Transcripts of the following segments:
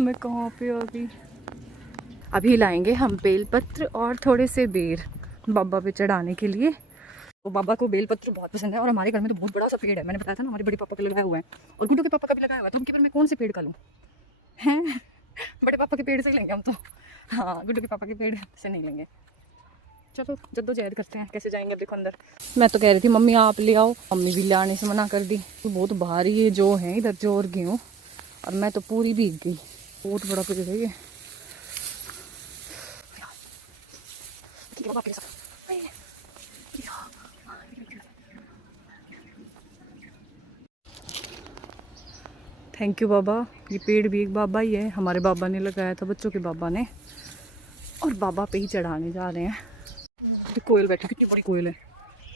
मैं कहाँ पे आ गई। अभी लाएंगे हम बेलपत्र और थोड़े से बेर बाबा पे चढ़ाने के लिए। तो बाबा को बेलपत्र बहुत पसंद है और हमारे घर में तो बहुत बड़ा सा पेड़ है। मैंने बताया था ना, हमारे बड़े पापा का लगाया हुआ है और गुड्डू के पापा का भी लगाया हुआ है। तो उनके पर मैं कौन से पेड़ का लूँ हैं? बड़े पापा के पेड़ से ही लेंगे हम तो। हाँ, गुड्डू के पापा के पेड़ से नहीं लेंगे। चलो जद्दोजहद करते हैं, कैसे जाएंगे देखो अंदर। मैं तो कह रही थी मम्मी आप ले आओ, मम्मी भी लाने से मना कर दी। तो बहुत भारी है जो है इधर जो और गेहूँ, और मैं तो पूरी भीग गई। बहुत बड़ा पेड़ है ये। थैंक यू बाबा। ये पेड़ भी एक बाबा ही है, हमारे बाबा ने लगाया था, बच्चों के बाबा ने, और बाबा पे ही चढ़ाने जा रहे हैं। कोयल बैठी, कितनी बड़ी कोयल है,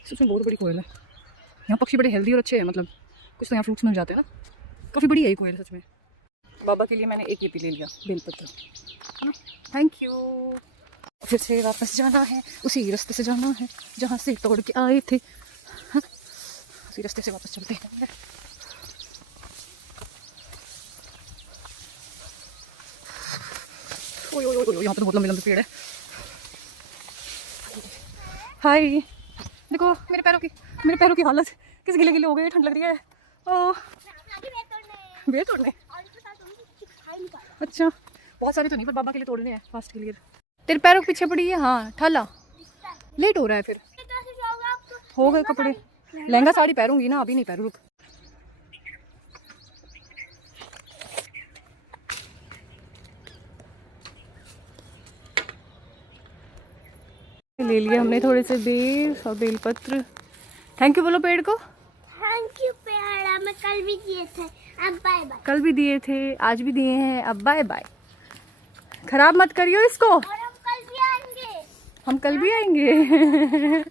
सच में बहुत बड़ी कोयल है। यहाँ पक्षी बड़े हेल्दी और अच्छे हैं, मतलब कुछ तो यहाँ फ्रूट्स मिल जाते हैं ना। काफ़ी बड़ी है ये कोयल सच में। बाबा के लिए मैंने एक ये भी ले लिया बेलपत्र, है ना। Thank you. फिर से वापस जाना है, उसी रास्ते से जाना है जहाँ से तोड़ के आए थे। हाँ, उसी रास्ते से वापस चलते हैं। ओए ओए ओए, यहाँ पर बहुत लंबे लंबे पेड़ है। हाय, देखो मेरे पैरों की हालत किस गिले गिले हो गए, ठंड लग रही है। ओह, बेर तोड़ने। अच्छा, बहुत सारे तो नहीं, पर बाबा के लिए तोड़ने हैं, फास्ट के लिए। तेरे पैरों के पीछे पड़ी है। हाँ, ठाला लेट हो रहा है। फिर हो गए कपड़े, लहंगा साड़ी पहनूंगी ना, अभी नहीं पहनू, रुक। ले लिया हमने थोड़े से बेर और बेलपत्र। थैंक यू बोलो पेड़ को। थैंक यू पेड़, हमें कल भी दिए थे, अब बाय बाय। कल भी दिए थे, आज भी दिए हैं, अब बाय बाय। खराब मत करियो इसको। और हम कल भी आएंगे। हम कल भी आएंगे।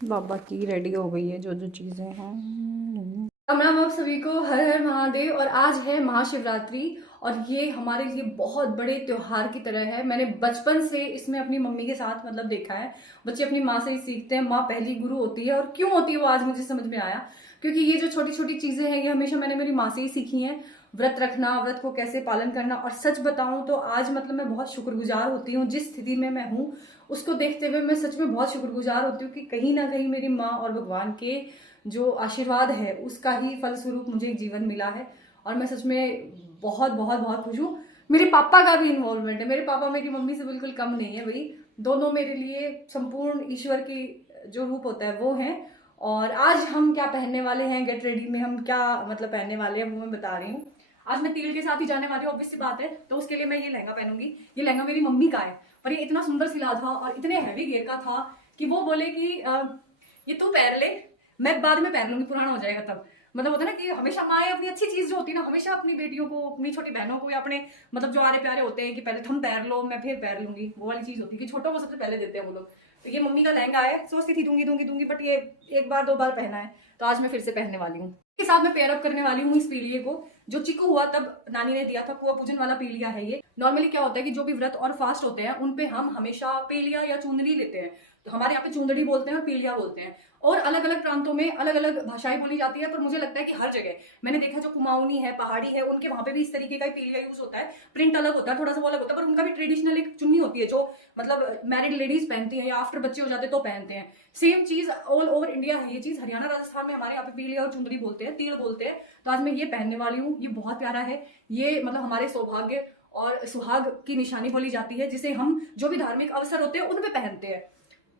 बाबा की रेडी हो गई है जो जो चीजें हैं। राम राम आप सभी को, हर हर महादेव। और आज है महाशिवरात्रि और ये हमारे लिए बहुत बड़े त्योहार की तरह है। मैंने बचपन से इसमें अपनी मम्मी के साथ मतलब देखा है, बच्चे अपनी माँ से ही सीखते हैं। माँ पहली गुरु होती है, और क्यों होती है वो आज मुझे समझ में आया, क्योंकि ये जो छोटी छोटी चीजें हैं ये हमेशा मैंने मेरी माँ से ही सीखी हैं। व्रत रखना, व्रत को कैसे पालन करना। और सच बताऊं तो आज मतलब मैं बहुत शुक्रगुजार होती हूँ जिस स्थिति में मैं हूँ, उसको देखते हुए मैं सच में बहुत शुक्रगुजार होती हूँ कि कहीं ना कहीं मेरी माँ और भगवान के जो आशीर्वाद है उसका ही फलस्वरूप मुझे जीवन मिला है। और मैं सच में बहुत बहुत बहुत खुश हूँ। मेरे पापा का भी इन्वॉल्वमेंट है, मेरे पापा मेरी मम्मी से बिल्कुल कम नहीं है भाई। दोनों मेरे लिए संपूर्ण ईश्वर की जो रूप होता है वो है। और आज हम क्या पहनने वाले हैं, गेट रेडी में हम क्या मतलब पहनने वाले हैं वो मैं बता रही हूँ। आज मैं तिल के साथ ही जाने वाली हूँ, ऑब्वियस सी बात है। तो उसके लिए मैं ये लहंगा पहनूंगी। ये लहंगा मेरी मम्मी का है, पर ये इतना सुंदर सिला था और इतने हैवी घेर का था कि वो बोले कि ये तू पहन ले, मैं बाद में पहन लूंगी, पुराना हो जाएगा तब। मतलब होता है ना कि हमेशा माएँ अपनी अच्छी चीज जो होती है ना, हमेशा अपनी बेटियों को, अपनी छोटी बहनों को, या अपने मतलब जो आरे प्यारे होते हैं कि पहले तुम पहन लो मैं फिर पहन लूंगी, वो वाली चीज होती है कि छोटों को सबसे पहले देते हैं वो लोग। तो ये मम्मी का लहंगा है, सोचती थी दूंगी दूंगी दूंगी, बट ये एक बार दो बार पहना है, तो आज मैं फिर से पहनने वाली हूँ। के साथ मैं पेयर अप करने वाली हूँ इस पीलिए को, जो चिकू हुआ तब नानी ने दिया था, कुआ पूजन वाला पीलिया है ये। नॉर्मली क्या होता है कि जो भी व्रत और फास्ट होते हैं उनपे हम हमेशा पीलिया या चुंदड़ी लेते हैं। तो हमारे यहाँ पे चुंदड़ी बोलते हैं और पीलिया बोलते हैं, और अलग अलग प्रांतों में अलग अलग भाषाएं बोली जाती है। पर मुझे लगता है कि हर जगह मैंने देखा, जो कुमाऊनी है, पहाड़ी है, उनके वहां पे भी इस तरीके का पीलिया यूज होता है। प्रिंट अलग होता है, थोड़ा सा वो अलग होता है, पर उनका भी ट्रेडिशनल एक चुन्नी होती है जो मतलब मैरिड लेडीज पहनती है या आफ्टर बच्चे हो जाते तो पहनते हैं। सेम चीज ऑल ओवर इंडिया है ये चीज। हरियाणा राजस्थान में हमारे यहाँ पे पीलिया और चुंदड़ी बोलते हैं, तील बोलते हैं। तो आज मैं ये पहनने वाली हूँ, ये बहुत प्यारा है। ये मतलब हमारे सौभाग्य और सुहाग की निशानी बोली जाती है, जिसे हम जो भी धार्मिक अवसर होते हैं उनपे पहनते हैं।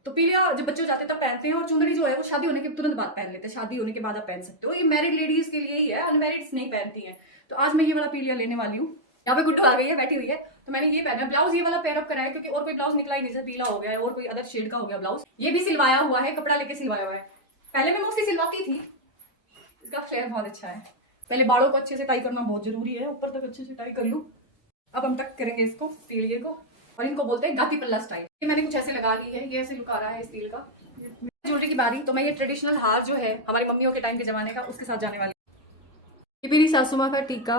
तो पीलिया जब बच्चे हो जाते हैं तब पहनते हैं, और चुंदड़ी जो है वो शादी होने के तुरंत बाद पहन लेते हैं। शादी होने के बाद आप पहन सकते हो, ये मैरिड लेडीज के लिए ही है, अनमैरिड नहीं पहनती हैं। तो आज मैं ये वाला पीलिया लेने वाली हूँ। यहाँ पे गुड्डू आ गई है, बैठी हुई है, तो मैंने ये पहना। ब्लाउज ये वाला पेयर अप कराया क्योंकि और कोई ब्लाउज निकला ही नहीं, जैसे पीला हो गया है और कोई अदर शेड का हो गया ब्लाउज। ये भी सिलवाया हुआ है, कपड़ा लेके सिलवाया हुआ है। पहले मैं मोस्टली सिलवाती थी, इसका फ्लेयर बहुत अच्छा है। पहले बालों को अच्छे से टाई करना बहुत जरूरी है, ऊपर तक अच्छे से टाई कर लूं। अब हम टक करेंगे इसको, पीलिए को, और इनको बोलते हैं गाती पल्ला स्टाइल। ये मैंने कुछ ऐसे लगा ली है, ये ऐसे लुक आ रहा है स्टील का। ज्वेलरी की बारी, तो मैं ये ट्रेडिशनल हार जो है हमारी मम्मियों के टाइम के जमाने का, उसके साथ जाने वाली। ये मेरी सासू माँ का टीका,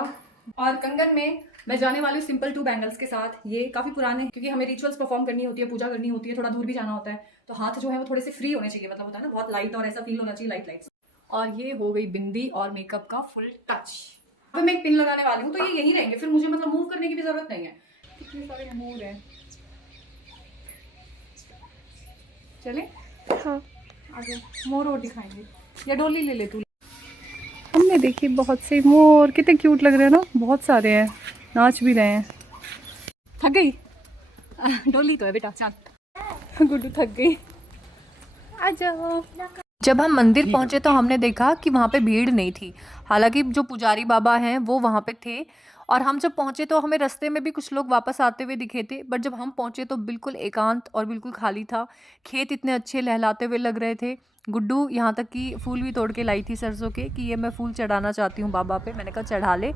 और कंगन में मैं जाने वाली हूँ सिंपल 2 बैंगल्स के साथ। ये काफी पुराने हैं क्योंकि हमें रिचुअल्स परफॉर्म करनी होती है, पूजा करनी होती है, थोड़ा दूर भी जाना होता है, तो हाथ जो है वो थोड़े से फ्री होने चाहिए, मतलब होता है ना, बहुत लाइट और ऐसा फील होना चाहिए, लाइट लाइट। और ये हो गई बिंदी और मेकअप का फुल टच। अब मैं एक पिन लगाने वाली हूँ तो ये यहीं रहेंगे, फिर मुझे मतलब मूव करने की भी जरूरत नहीं है। कितने सारे मोर हैं। चले हाँ। आगे मोर और दिखाएंगे, या डोली ले ले तू। हमने देखी बहुत से मोर, कितने क्यूट लग रहे हैं ना, बहुत सारे हैं, नाच भी रहे हैं। थक गई? डोली तो है बेटा, चल। गुड्डू थक गई, आ जाओ। जब हम मंदिर पहुंचे तो हमने देखा कि वहाँ पे भीड़ नहीं थी, हालांकि जो पुजारी बाबा हैं वो वहाँ पे थे। और हम जब पहुंचे तो हमें रास्ते में भी कुछ लोग वापस आते हुए दिखे थे, बट जब हम पहुंचे तो बिल्कुल एकांत और बिल्कुल खाली था। खेत इतने अच्छे लहलाते हुए लग रहे थे। गुड्डू यहाँ तक कि फूल भी तोड़ के लाई थी सरसों के, कि ये मैं फूल चढ़ाना चाहती हूँ बाबा पे। मैंने कहा चढ़ा ले।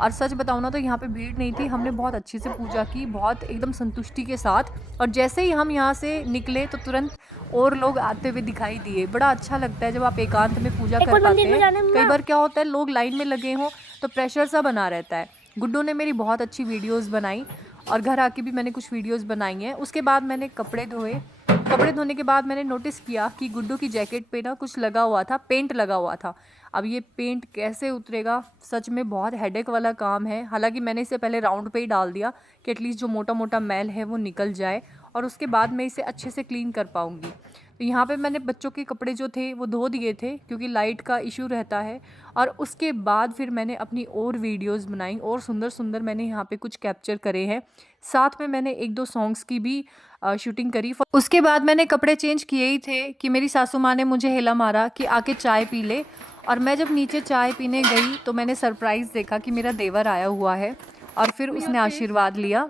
और सच बताऊँ ना तो यहाँ पे भीड़ नहीं थी, हमने बहुत अच्छे से पूजा की, बहुत एकदम संतुष्टि के साथ। और जैसे ही हम यहाँ से निकले तो तुरंत और लोग आते हुए दिखाई दिए। बड़ा अच्छा लगता है जब आप एकांत में पूजा कर पाते हैं। कई बार क्या होता है, लोग लाइन में लगे हों तो प्रेशर सा बना रहता है। गुड्डू ने मेरी बहुत अच्छी वीडियोस बनाई और घर आके भी मैंने कुछ वीडियोस बनाई हैं। उसके बाद मैंने कपड़े धोए। कपड़े धोने के बाद मैंने नोटिस किया कि गुड्डू की जैकेट पे ना कुछ लगा हुआ था, पेंट लगा हुआ था। अब ये पेंट कैसे उतरेगा, सच में बहुत हेडेक वाला काम है। हालांकि मैंने इसे पहले राउंड पे ही डाल दिया कि एटलीस्ट जो मोटा मोटा मैल है वो निकल जाए, और उसके बाद मैं इसे अच्छे से क्लीन कर पाऊँगी। तो यहाँ पे मैंने बच्चों के कपड़े जो थे वो धो दिए थे, क्योंकि लाइट का इशू रहता है। और उसके बाद फिर मैंने अपनी और वीडियोस बनाई, और सुंदर सुंदर मैंने यहाँ पे कुछ कैप्चर करे हैं। साथ में मैंने 1-2 सॉन्ग्स की भी शूटिंग करी। उसके बाद मैंने कपड़े चेंज किए ही थे कि मेरी सासू माँ ने मुझे हेला मारा कि आके चाय पी ले। और मैं जब नीचे चाय पीने गई तो मैंने सरप्राइज़ देखा कि मेरा देवर आया हुआ है, और फिर उसने आशीर्वाद लिया।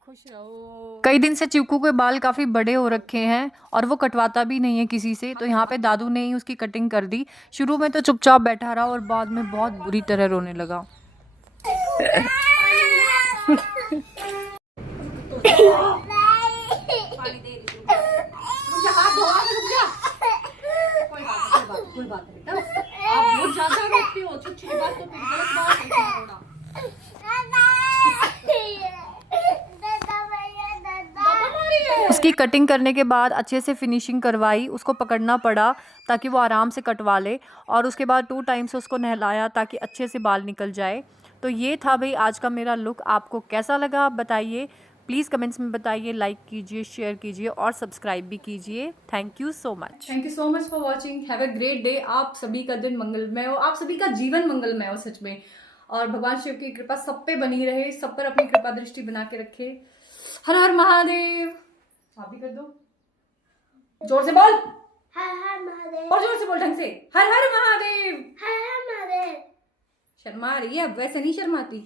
खुश रहो। कई दिन से चिक्कू के बाल काफ़ी बड़े हो रखे हैं और वो कटवाता भी नहीं है किसी से, तो यहाँ पे दादू ने ही उसकी कटिंग कर दी। शुरू में तो चुपचाप बैठा रहा और बाद में बहुत बुरी तरह रोने लगा। उसकी कटिंग करने के बाद अच्छे से फिनिशिंग करवाई, उसको पकड़ना पड़ा ताकि वो आराम से कटवा ले, और उसके बाद 2 टाइम्स उसको नहलाया ताकि अच्छे से बाल निकल जाए। तो ये था भाई आज का मेरा लुक। आपको कैसा लगा आप बताइए, प्लीज़ कमेंट्स में बताइए, लाइक कीजिए, शेयर कीजिए और सब्सक्राइब भी कीजिए। Thank you so much. Thank you so much for watching. Have a great day. आप सभी का दिन मंगलमय हो, आप सभी का जीवन मंगलमय हो सच में। और भगवान शिव की कृपा सब पे बनी रहे, सब पर अपनी कृपा दृष्टि बना के रखे। हर हर महादेव। आप भी कर दो, जोर से बोल। हर हर महादेव। और जोर से बोल, ढंग से। हर हर महादेव। हर हर महादेव। शर्मा रही है, अब वैसे नहीं शर्माती।